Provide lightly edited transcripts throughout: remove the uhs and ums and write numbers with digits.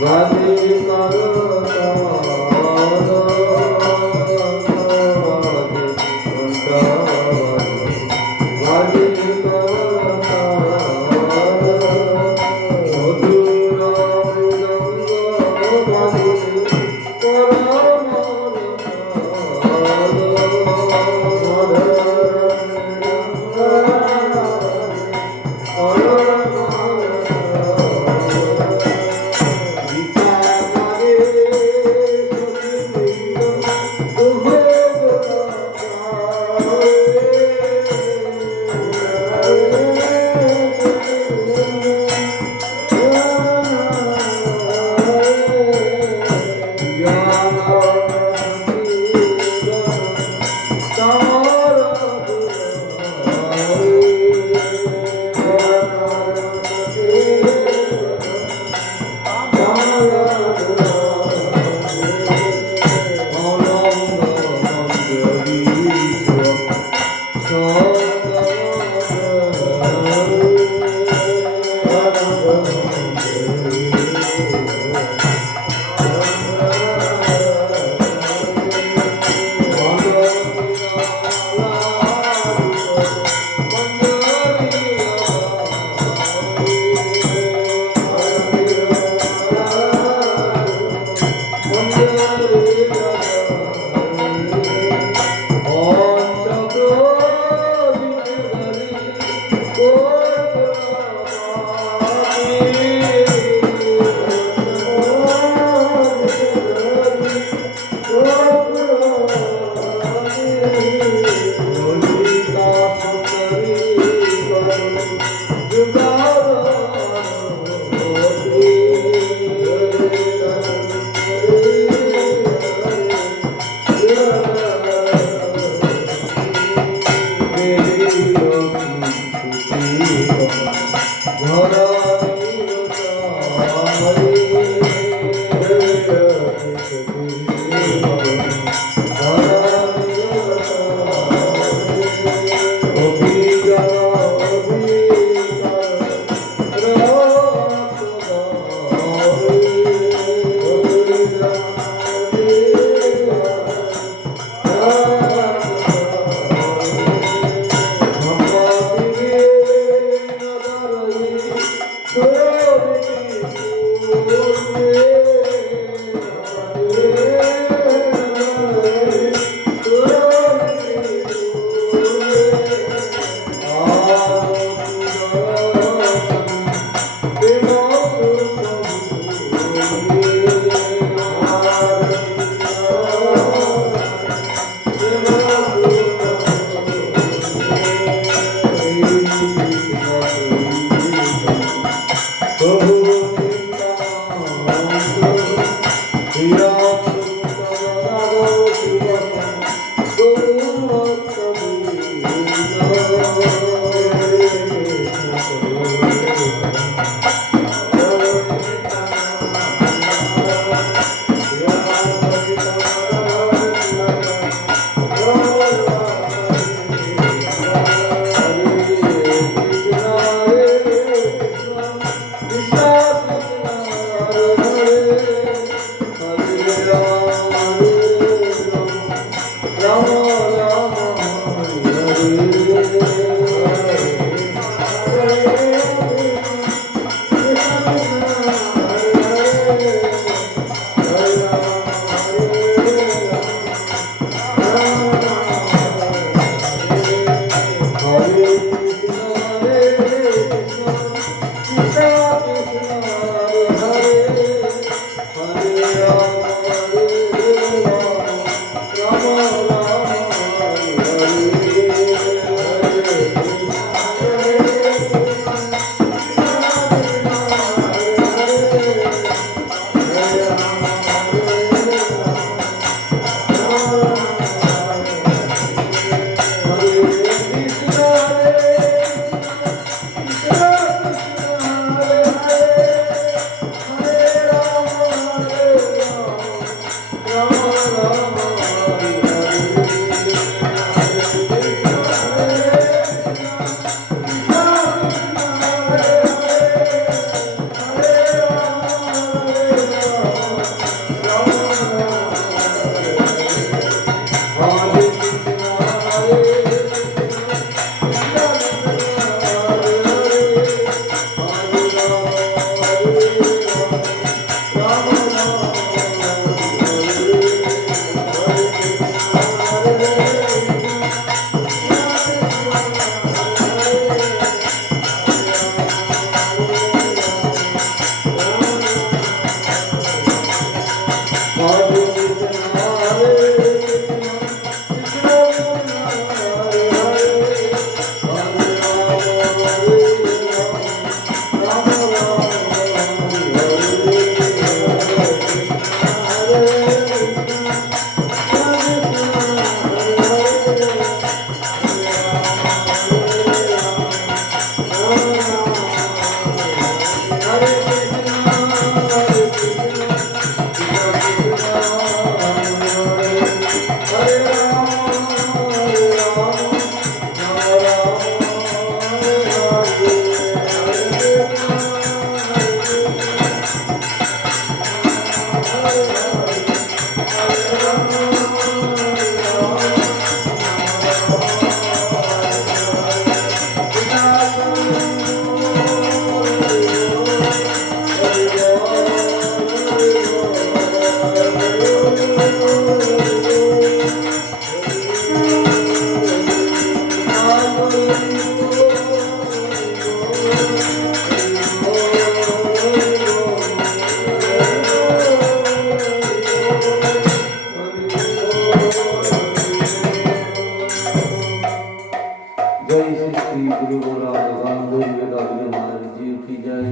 Radhe जय श्री श्री गुरु गोराग गांधी महाराज जी की जय।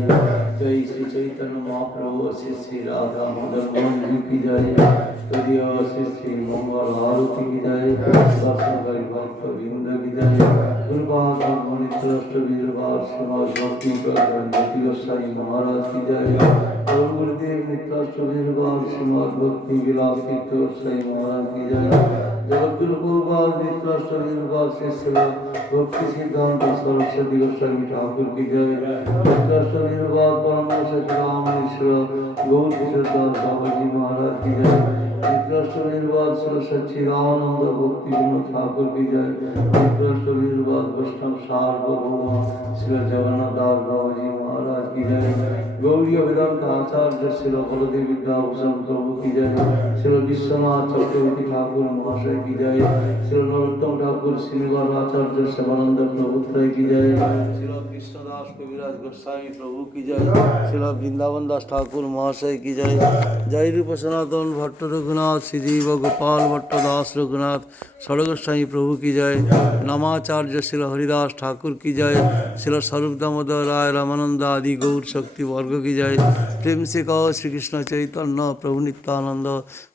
जय श्री चैतन्य महाप्रभु श्री श्री राधा मदन मोहन जी की जय। श्री श्री मंगल आरती की जय। दर्शन करी भक्त वृंद की जय। दुर्गा वीरवार समाज भक्ति ज्योति गोसाई महाराज की जय। और गुरुदेव नित्राष्ट वीरवार समाज भक्ति विलास तीर्थ गोसाई महाराज की जय। जगद्गुरु गोपाल नित्राष्ट वीरवार शिष्य भक्ति सिद्धांत सरस्वती गोस्वामी ठाकुर की जय। नित्राष्ट वीरवार परम सचिराम मिश्र गौर किशोर बाबा जी महाराज की जय। नित्राष्ट वीरवार श्री सच्चिदानंद भक्ति विनोद ठाकुर की जय। नित्राष्ट वीरवार वैष्णव सार्वभौम श्री जगन्नाथ दास बाबा जी महाराज की जय। गौड़ीय वेदांत आचार्य श्री बलदेव विद्याभूषण प्रभु की जय। श्री विश्वनाथ चक्रवर्ती ठाकुर महाशय की जय। श्री नरोत्तम ठाकुर श्रीनिवास आचार्य शिवानंद प्रभु की जय। श्री कृष्णदास कविराज गोस्वामी प्रभु की जय। श्री वृंदावन दास ठाकुर महाशय की जय। जय रूप सनातन भट्ट रघुनाथ श्रीजीव गोपाल भट्ट दास रघुनाथ सर्वगोस्वामी प्रभु की जय। नामाचार्य श्री हरिदास ठाकुर की जय। श्री स्वरूप दामोदर राय रामानंद आदि गौर शक्ति वर्ग की जय। प्रेम से कहो श्री कृष्ण चैतन्य प्रभु नित्यानंद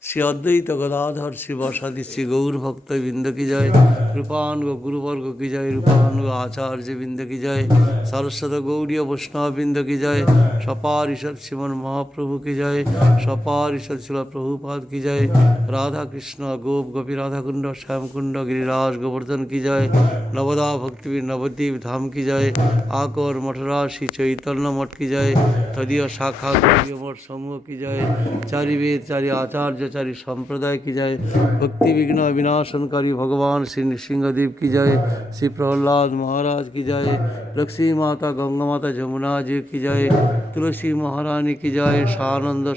श्री अद्वैत गदाधर शिवासादि श्री गौर भक्त बिंद की जय। रूपान गुरु वर्ग की जय। रूपान आचार्य बिंद की जय। सरस्वत गौड़ीय वैष्णव बिंद की जय। सपारिषद श्रीमन महाप्रभु की जय। सपारिषद शिला प्रभुपाद की जय। राधा कृष्ण गोप गोपी राधा कुंड श्याम कुंड गिरिराज गोवर्धन की जय। नवदा भक्ति नवद्वीप धाम की जय। आकर मठरा श्री चैतन्य मठ की जय। तदीय शाखा गौड़ीय मठ समूह की जय। चारि वेद चारि आचार्य चारि संप्रदाय की जय। भक्ति विघ्न विनाशनकारी भगवान श्री नृसिंहदेव की जय। श्री प्रहलाद महाराज की जय। लक्ष्मी माता गंगा माता जमुना जी की जय। तुलसी महारानी की जय। सानंद